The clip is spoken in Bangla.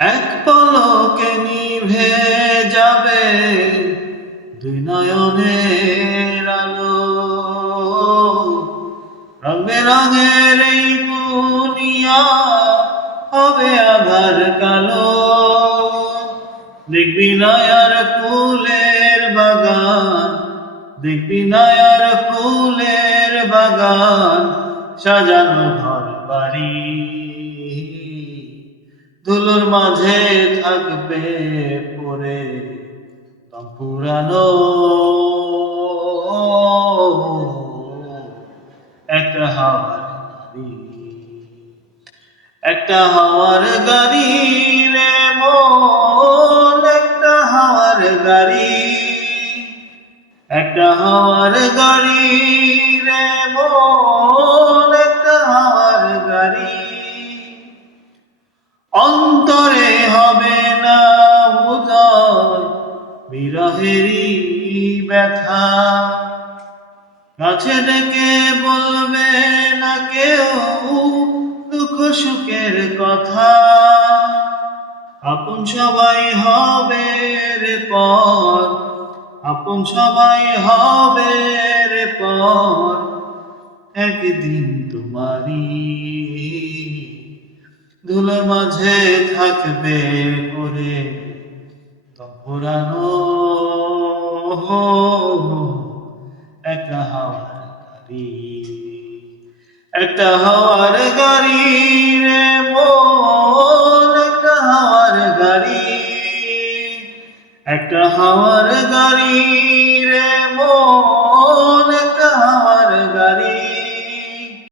এক পলকে নিভে যাবে দুই নয়নের আলো। রং বেরঙের এই দুনিয়া হবে আধার কালো। দেখবি না আর ফুলের বাগান, দেখবি না আর ফুলের বাগান, সাজানো ঘর বাড়ি। ধুলোর মাঝে থাকবে পড়ে দম পুরানো একটা হাওয়ার গাড়ি, একটা হাওয়ার গাড়ি রে মন, একটা হাওয়ার গাড়ি, একটা হাওয়ার গাড়ি রে মন, একটা হাওয়ার গাড়ি। অন্তরে হবে না উদয় বিরহেরই ব্যথা, কাছে ডেকে বলবে না কেউ দুঃখ সুখের কথা। আপন সবাই হবে রে পর, আপন সবাই হবে রে পর, একদিন তোমারই। ধুলোর মাঝে থাকবে পড়ে দম পুরানো একটা হাওয়ার গাড়ি, একটা হাওয়ার গাড়ি রে মন, একটা হাওয়ার গাড়ি, একটা হাওয়ার গাড়ি।